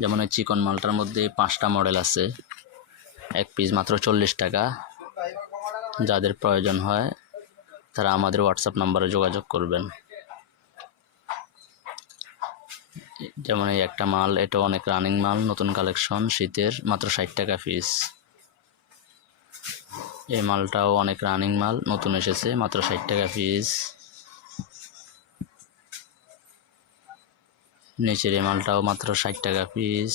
যেমন এই চিকন মালটার মধ্যে 5টা মডেল আছে, এক পিস মাত্র 40 টাকা। যাদের প্রয়োজন হয় তারা আমাদের হোয়াটসঅ্যাপ নাম্বারে যোগাযোগ করবেন। যেমন এই একটা মাল, এটা অনেক রানিং মাল, নতুন কালেকশন, শীতের, মাত্র 60 টাকা পিস। এই মালটাও অনেক রানিং মাল, নতুন এসেছে, মাত্র 60 টাকা পিস। নিচের এই মালটাও মাত্র 60 টাকা পিস।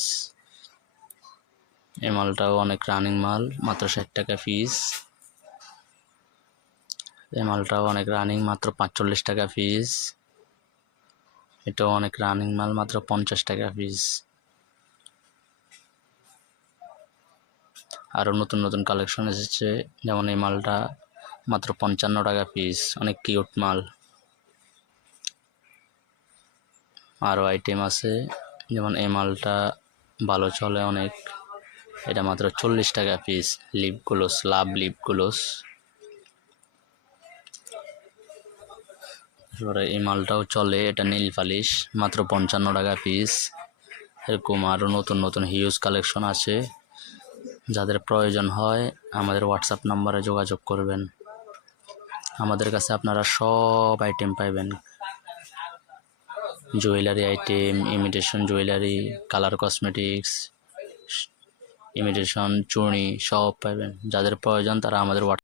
এই মালটাও অনেক রানিং মাল, মাত্র 60 টাকা পিস। এই মালটাও অনেক রানিং, মাত্র 45 টাকা পিস। এটাও অনেক রানিং মাল, মাত্র 50 টাকা পিস। আরও নতুন নতুন কালেকশন এসেছে, যেমন এই মালটা মাত্র 55 টাকা পিস, অনেক কিউট মাল। আরও আইটেম আছে, যেমন এই মালটা ভালো চলে অনেক, এটা মাত্র 40 টাকা পিস। লিপ গ্লোস, লাভ লিপ গ্লোস। এবারে এই মালটাও চলে, এটা নীল পালিশ, মাত্র 55 টাকা পিস। এরকম আরও নতুন নতুন হিউজ কালেকশন আছে, যাদের প্রয়োজন হয় আমাদের হোয়াটসঅ্যাপ নাম্বারে যোগাযোগ করবেন। আমাদের কাছে আপনারা সব আইটেম পাইবেন, jewellery item, imitation jewellery, colour cosmetics, imitation চুড়ি, সব পাইবেন। যাদের প্রয়োজন তারা আমাদের